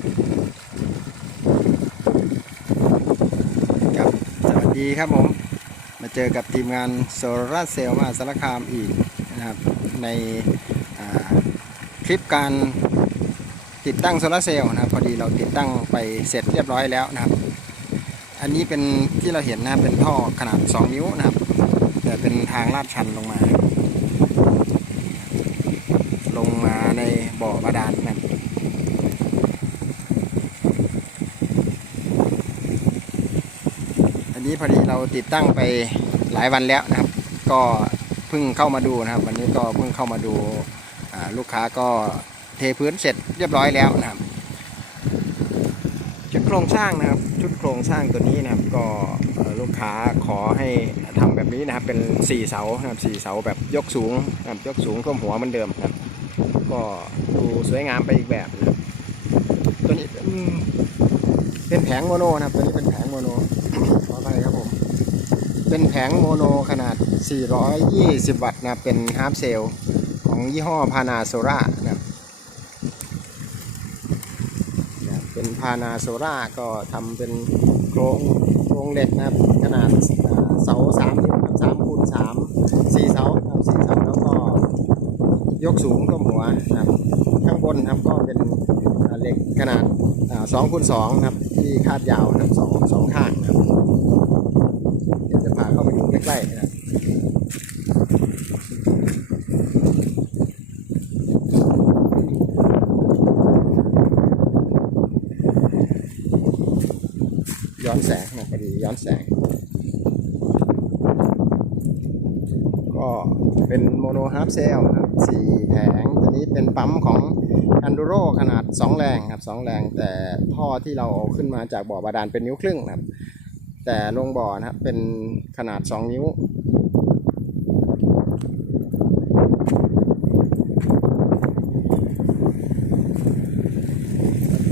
ครับสวัสดีครับผม มาเจอกับทีมงานโซลาร์เซลล์มาสารคามอีกนะครับ ในคลิปการติดตั้งโซลาร์เซลล์นะครับ พอดีเราติดตั้งไปเสร็จเรียบร้อยแล้วนะครับ อันนี้เป็นที่เราเห็นนะเป็นท่อขนาด 2 นิ้วนะครับ แต่เป็นทางลาดชันลงมา ลงมาในบ่อบาดาลนะครับ อันนี้ พอดีเราติดตั้งไปหลายวันแล้วนะครับ ก็เพิ่งเข้ามาดูนะครับ วันนี้ก็เพิ่งเข้ามาดูลูกค้าก็เทพื้นเสร็จเรียบร้อยแล้วนะครับ ชุดโครงสร้างนะครับ ชุดโครงสร้างตัวนี้นะครับ ก็ลูกค้าขอให้ทำแบบนี้นะครับ เป็น 4 เสานะครับสี่เสาแบบยกสูงนะครับยกสูงท่วมหัวเหมือนเดิมนะครับ ก็ดูสวยงามไปอีกแบบนะครับตัวนี้เป็น เป็นแผงโมโนนะครับตัวนี้เป็นแผงโมโนขออภัยครับผม เป็นแผงโมโนขนาด 420 วัตต์นะเป็นฮาร์ปเซลของยี่ห้อพานาโซรานะครับเป็นพานาโซราก็ทำเป็นโครงโครงเหล็กนะครับขนาดอ่าเสา3นิ้วครับ3คูณ3 4เสาครับ4เสาแล้วก็ยกสูงท่วมหัวนะครับ ข้างบนนะครับก็เป็นอ่าเหล็กขนาด 2คูณ2นะครับ ที่คาดยาวนะครับสองสองข้างนะครับเดี๋ยวจะพาเข้าไปดูใกล้ๆนะครับย้อนแสงนะพอดีย้อนแสง ก็เป็นโมโนฮาร์ปเซลครับสี่แผงตัวนี้เป็นปั๊มของ อันดูโรขนาด 2 แรงครับ2แรง แต่ท่อที่เราเอาขึ้นมาจากบ่อบาดาลเป็นนิ้วครึ่งครับ แต่ลงบ่อนะครับเป็นขนาด 2 นิ้ว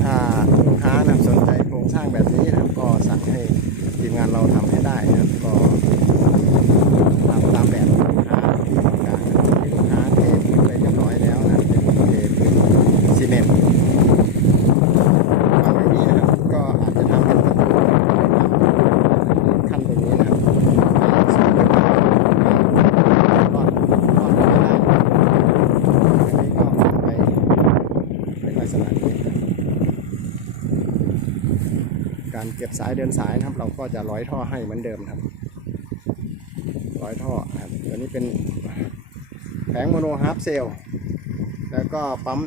ถ้าลูกค้านะครับสนใจโครงสร้างแบบนี้นะครับ ก็สั่งให้ทีมงานเราทำให้ได้นะครับ ก็ทำตามแบบที่ลูกค้าที่ต้องการที่ลูกค้าเทพื้นไปเรียบร้อยแล้วนะครับเป็นเทพื้นซีเมนต์บางแบบนี้นะครับ ก็อาจจะทำเป็นประตูขั้นตรงนี้นะครับสองเดือนรอดรอดมาได้อันนี้ก็ทำไปเป็นลักษณะนี้ครับ การเก็บสายเดินสายนะครับ เราก็จะร้อยท่อให้เหมือนเดิมครับ ร้อยท่อครับตัวนี้เป็นแผงโมโนฮาร์ปเซลแล้วก็ปั๊ม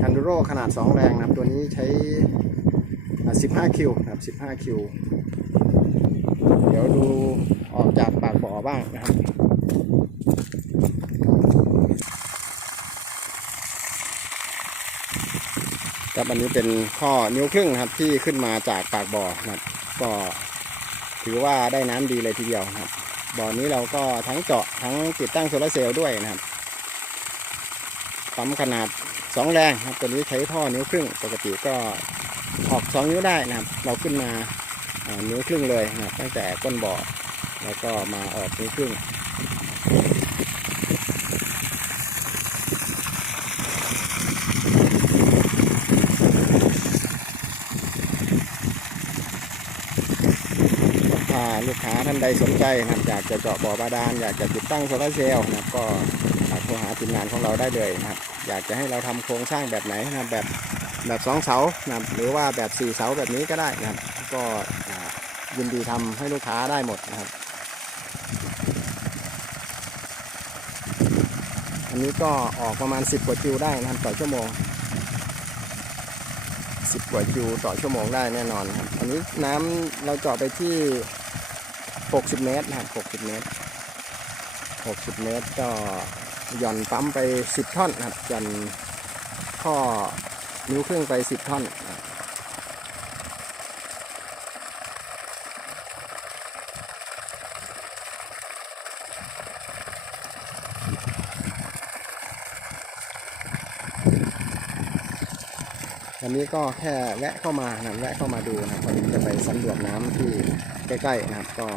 คันดูโรขนาด 2 แรงนะครับ ตัวนี้ใช้ 15 คิวนะครับ 15 คิว เดี๋ยวดูออกจากปากบ่อบ้างนะครับ ครับอันนี้เป็นข้อนิ้วครึ่งครับที่ขึ้นมาจากปากบ่อนะครับก็ถือว่าได้น้ำดีเลยทีเดียวครับบ่อนี้เราก็ทั้งเจาะทั้งติดตั้งโซลาร์เซลล์ด้วยนะครับปั๊มขนาด 2 แรงครับตัวนี้ใช้ท่อนิ้วครึ่งปกติก็ออก 2 นิ้วได้นะครับ เราขึ้นมาอ่านิ้วครึ่งเลยนะครับตั้งแต่ก้นบ่อแล้วก็มาออกนิ้วครึ่ง ถ้า ลูกค้าท่านใดสนใจนะอยากจะเจาะบ่อบาดาลอยากจะติดตั้งโซลาร์เซลล์นะครับก็โทรหาทีมงานของเราได้เลยนะครับอยากจะให้เราทำโครงสร้างแบบไหนนะแบบแบบสองเสานะหรือว่าแบบสี่เสาแบบนี้ก็ได้นะครับก็ยินดีทำให้ลูกค้าได้หมดนะครับอันนี้ก็ออกประมาณ 10 กว่าคิวได้นะครับต่อชั่วโมง 10 กว่าคิวต่อชั่วโมงได้แน่นอนครับ อันนี้น้ำเราเจาะไปที่ 60 เมตรนะครับ60 เมตร 60 เมตรก็หย่อนปั๊มไป 10 ท่อนนะครับหย่อนข้อนิ้วครึ่องไป 10 ท่อนนะครับวันนี้ก็แค่แวะเข้ามานะแวะเข้ามาดูนะครับจะไปสำรวจน้ำที่ ใกล้ๆนะครับ ก็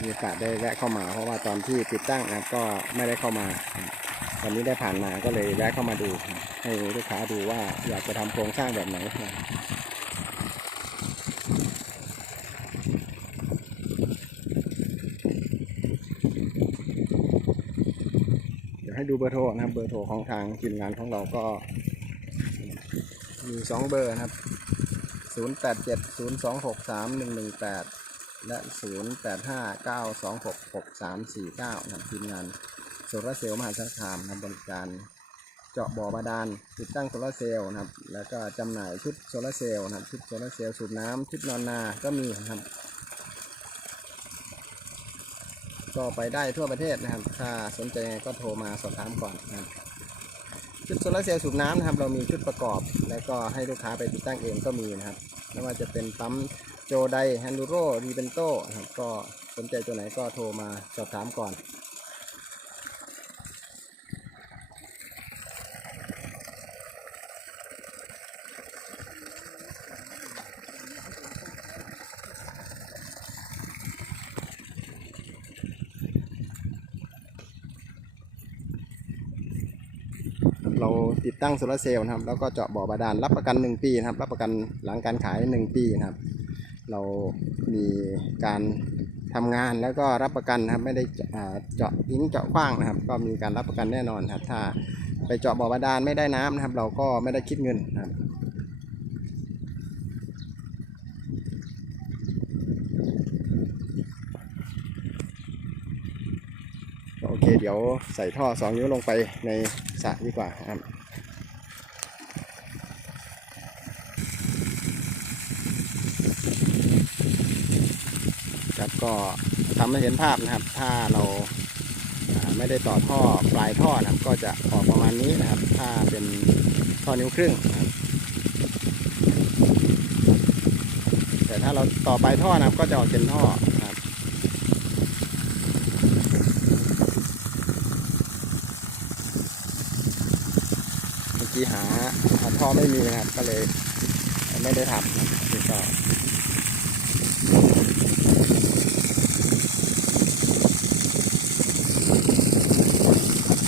มีโอกาสได้แวะเข้ามา เพราะว่าตอนที่ติดตั้งนะครับก็ไม่ได้เข้ามา ตอนนี้ได้ผ่านมาก็เลยแวะเข้ามาดู ให้ลูกค้าดูว่าอยากจะทำโครงสร้างแบบไหนให้ดูเบอร์โทรนะครับ เบอร์โทรของทางทีมงานของเราก็ มีสองเบอร์นะครับ 087 026 3118 และ 0 8 5 9 2 6 6 3 4 9นะครับทีมงานโซลาร์เซลล์มหาสารคามนะครับริการเจาะบ่อบาดาลติดตั้งโซลาร์เซลล์นะครับ แล้วก็จำหน่ายชุดโซลาร์เซลล์นะครับชุดโซลาร์เซลล์สูบน้ำชุดนอนนาก็มีนะครับก็ไปได้ทั่วประเทศนะครับ ถ้าสนใจไงก็โทรมาสอบถามก่อนนะครับชุดโซลาร์เซลล์สูบน้ำนะครับ เรามีชุดประกอบ แล้วก็ให้ลูกค้าไปติดตั้งเองก็มีนะครับไม่ว่าจะเป็นปั๊ม โจไดแฮนดูโรรีเบนโตนะครับก็สนใจตัวไหนก็โทรมาสอบถามก่อนเราติดตั้งโซลาร์เซลล์นะครับแล้วก็เจาะบ่อบาดาลรับประกัน 1 ปีนะครับ รับประกันหลังการขาย 1 ปีนะครับ เรามีการทำงานแล้วก็รับประกันนะครับไม่ได้เจาะทิ้งเจาะขว้างนะครับ ก็มีการรับประกันแน่นอนครับ ถ้าไปเจาะบ่อบาดาลไม่ได้น้ำนะครับ เราก็ไม่ได้คิดเงินนะครับโอเคเดี๋ยวใส่ท่อ2นิ้วลงไปในสระดีกว่าครับ ครับก็ทำให้เห็นภาพนะครับ ถ้าเราไม่ได้ต่อท่อปลายท่อนะครับ ก็จะออกประมาณนี้นะครับ ถ้าเป็นท่อนิ้วครึ่งนะครับแต่ถ้าเราต่อปลายท่อนะครับ ก็จะออกเป็นท่อนะครับเมื่อกี้หาหาท่อไม่มีนะครับ ก็เลยไม่ได้ทำนะครับนี่ก็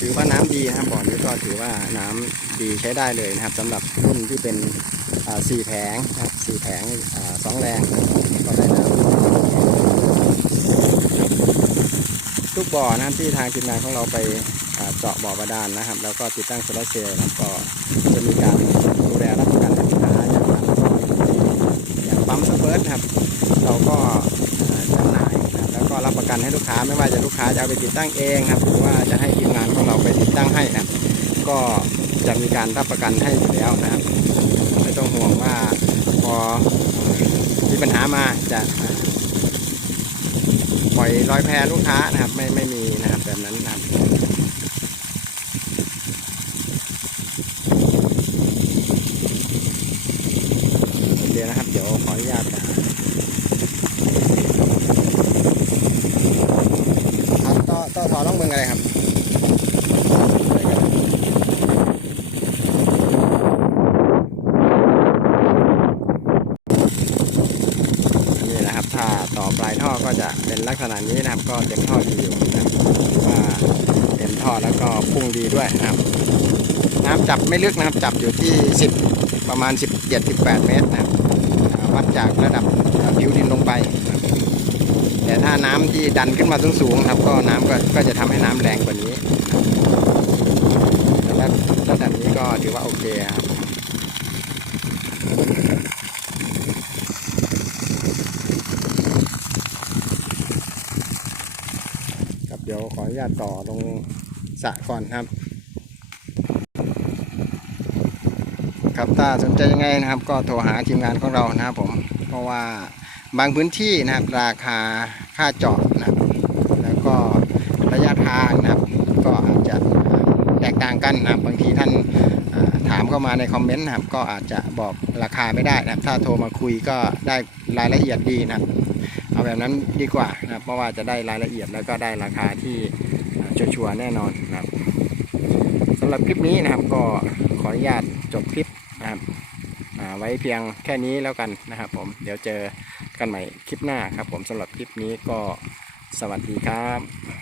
ถือว่าน้ำ ดีนะครับบ่อนี้ก็ถือว่าน้ำดีใช้ได้เลยนะครับสำหรับรุ่นที่เป็นสี่แผงนะครับสี่แผงสองแรงก็ได้น้ำทุกบ่อนะครับที่ทางทีมงานของเราไปเจาะบ่อบาดาลนะครับ แล้วก็ติดตั้งโซลาร์เซลล์นะครับก็จะมีการดูแลรับประกันให้ลูกค้าอย่างอย่างปั๊มสเปิร์ตครับ เราก็จำหน่ายนะครับแล้วก็รับประกันให้ลูกค้าไม่ว่าจะลูกค้าจะเอาไปติดตั้งเองครับหรือว่าจะให้ ทีมงางให้นะครับ ก็จะมีการรับประกันให้อยู่แล้วนะครับ ไม่ต้องห่วงว่าพอมีปัญหามาจะปล่อยลอยแพลูกค้านะครับ ไม่ไม่มีนะครับแบบนั้นนะครับโอเคนะครับ เดี๋ยวขออนุญาตอ่าครับต่อต่อถอดล่องเมืองอะไรครับนี่นะครับ ถ้าต่อปลายท่อก็จะ เป็นลักษณะนี้นะครับ ก็เต็มท่อดีอยู่นะครับว่าเต็มท่อแล้วก็พุ่งดีด้วยนะครับ น้ำจับไม่ลึกนะครับจับอยู่ที่ 10 ประมาณ 17-18 เมตรนะครับวัดจากระดับผิวดินลงไปนะแต่ถ้าน้ำที่ดันขึ้นมาสูงๆนะครับ ก็น้ำก็ก็จะทำให้น้ำแรงกว่านี้นะครับแต่ระดับนี้ก็ถือว่าโอเคครับเดี๋ยวขออ นุญาตต่อลงสะก่อนครับ ครับถ้าสนใจยังไงนะครับ ก็โทรหาทีมงานของเรานะครับผม เพราะว่าบางพื้นที่นะครับราคาค่าจาะนะครับ แล้วก็ระยะทางนะครับ ก็อาจจะแตกต่างกันนะครับบางทีท่านถามเข้ามาในคอมเมนต์นะครับ ก็อาจจะบอกราคาไม่ได้นะครับ ถ้าโทรมาคุยก็ได้รายละเอียดดีนะครับ เอาแบบนั้นดีกว่านะเพราะว่าจะได้รายละเอียดแล้วก็ได้ราคาที่ชัวร์แน่นอนนะครับสำหรับคลิปนี้นะครับก็ขออนุญาตจบคลิปนะครับไว้เพียงแค่นี้แล้วกันนะครับผมเดี๋ยวเจอกันใหม่คลิปหน้าครับผมสำหรับคลิปนี้ก็สวัสดีครับ